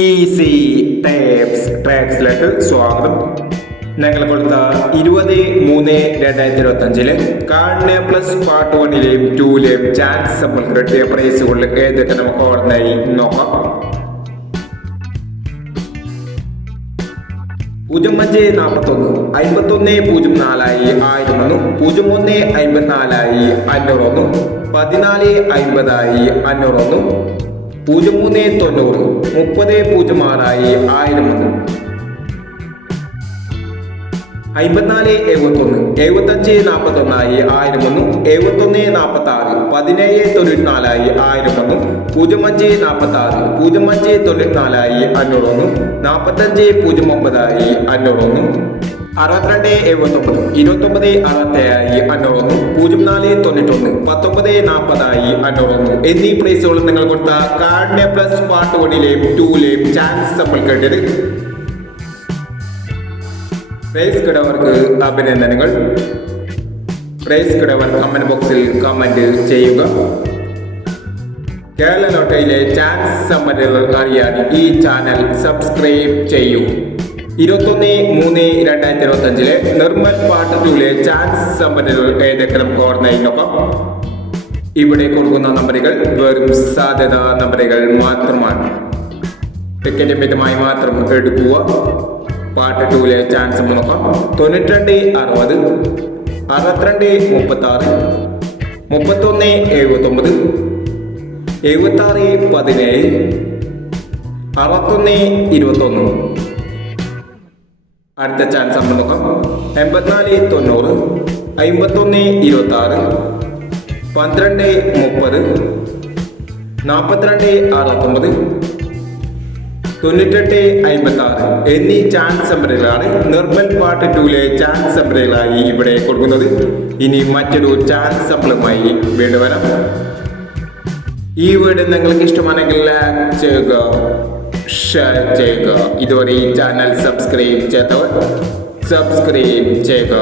Easy ട്രാക്സിലേക്ക് സ്വാഗതം. ഞങ്ങൾ കൊടുത്ത 20/3/2025 കാർഡിനെ പ്ലസ് പാർട്ട് 1ലെയും 2ലെയും ചാൻസ് നമ്മൾക്ക് കിട്ടിയ പ്രൈസുകളിൽ ഏതൊക്കെ നമുക്ക് ഓർമ്മയായി നോക്കാം. 0541 5104 1000 വന്നു. 0154 500 വന്നു. 1450 500 വന്നു. 0390 3006 1000 വന്നു. 5471 7541 1000 വന്നു. 7146 1794 1000 വന്നു. 0546 0594 500 വന്നു. 4509 500 വന്നു. 6279 2967 500 വന്നു. 0491 1940 500 വന്നു എന്നീ പ്രൈസുകൾ നിങ്ങൾ കൊടുത്ത കാർഡിനെ പ്ലസ് പാർട്ട് 1ലെയും 2ലെയും ചാൻസ് നമ്മൾ കേട്ടത്. പ്രൈസ് കിടവർക്ക് അഭിനന്ദനങ്ങൾ. പ്രൈസ് കിടവർ കമന്റ് ബോക്സിൽ കമന്റ് ചെയ്യുക. കേരള ലോട്ടറിയിലെ ചാൻസ് സമ്മതികൾ അറിയാൻ ഈ ചാനൽ സബ്സ്ക്രൈബ് ചെയ്യൂ. 21/3/2025 നിർമ്മൽ പാർട്ട് 2ലെ ചാൻസ് സമ്മതികൾ ഏതൊക്കെ നമുക്ക് ഓർമ്മയായി നോക്കാം. ഇവിടെ കൊടുക്കുന്ന നമ്പറുകൾ വെറും സാധ്യത നമ്പറുകൾ മാത്രമാണ്. ടിക്കറ്റ് മിതമായി മാത്രം എടുക്കുക. പാർട്ട് 2ലെ ചാൻസ് നോക്കാം. 92 60 62 36 31 79 76 17 61 21. അടുത്ത ചാൻസ് നമ്മൾ നോക്കാം. 84 90 51 26 12 30 42 69 98 56 എന്നീ ചാൻസ് നമ്പറുകളാണ് നിർമ്മൽ പാർട്ട് 2ലെ ചാൻസ് നമ്പറുകളായി ഇവിടെ കൊടുക്കുന്നത്. ഇനി മറ്റൊരു ചാൻസ് നമ്പറുമായി വീണ്ടും വരാം. ഈ വീഡിയോ നിങ്ങൾക്ക് ഇഷ്ടമാണെങ്കിൽ ലൈക്ക് ചെയ്യുക, ഷെയർ ചെയ്യുക. ഇതുവരെ ഈ ചാനൽ സബ്സ്ക്രൈബ് ചെയ്തവർ സബ്സ്ക്രൈബ് ചെയ്യുക.